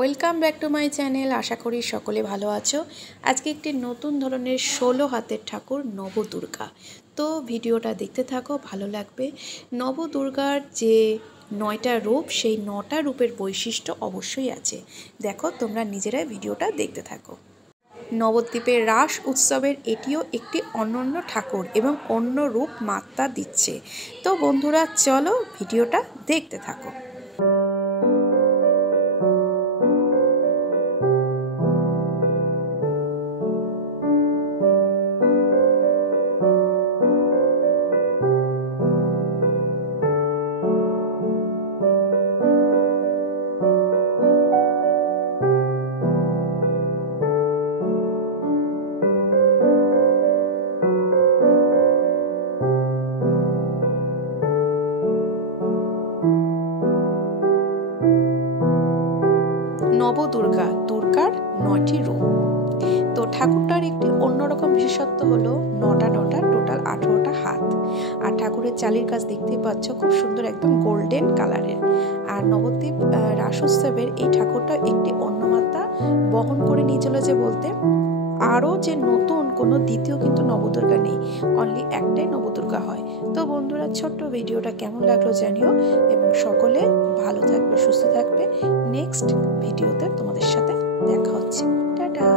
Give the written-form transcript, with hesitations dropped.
Welcome back to my channel. আশা করি সকলে ভালো আছো। আজকে একটি নতুন ধরনের 16 হাতের ঠাকুর নবদুর্গা। তো ভিডিওটা দেখতে থাকো, ভালো লাগবে। নবদুর্গার যে 9টা রূপ, সেই 9টা রূপের বৈশিষ্ট্য অবশ্যই আছে। দেখো, তোমরা নিজেরাই ভিডিওটা দেখতে থাকো। নবদ্বীপের রাস উৎসবের এটিও একটি অনন্য ঠাকুর এবং অন্য রূপ মাত্রা দিচ্ছে। তো বন্ধুরা, চলো ভিডিওটা দেখতে থাকো। নবদুর্গা, দুর্গার 9টি রূপ। তো ঠাকুরটার একটি অন্যরকম বিশেষত্ব হলো 9টা টোটাল 18টা হাত। আর ঠাকুরের চালির কাজ দেখতেই পাচ্ছ, খুব সুন্দর, একদম গোল্ডেন কালারের। আর নবদ্বীপ রাস উৎসবের এই ঠাকুরটা একটি অন্য মাত্রা বহন করে নিয়ে চলেছে বলতে আরও যে নতুন কোনো দ্বিতীয় কিন্তু নবদুর্গা নেই, অনলি একটাই নবদুর্গা হয়। তো বন্ধুরা, ছোট্ট ভিডিওটা কেমন লাগলো জানিও এবং সকলে ভালো থাকবে, সুস্থ থাকবে। নেক্সট ভিডিওতে তোমাদের সাথে দেখা হচ্ছে। টাটা।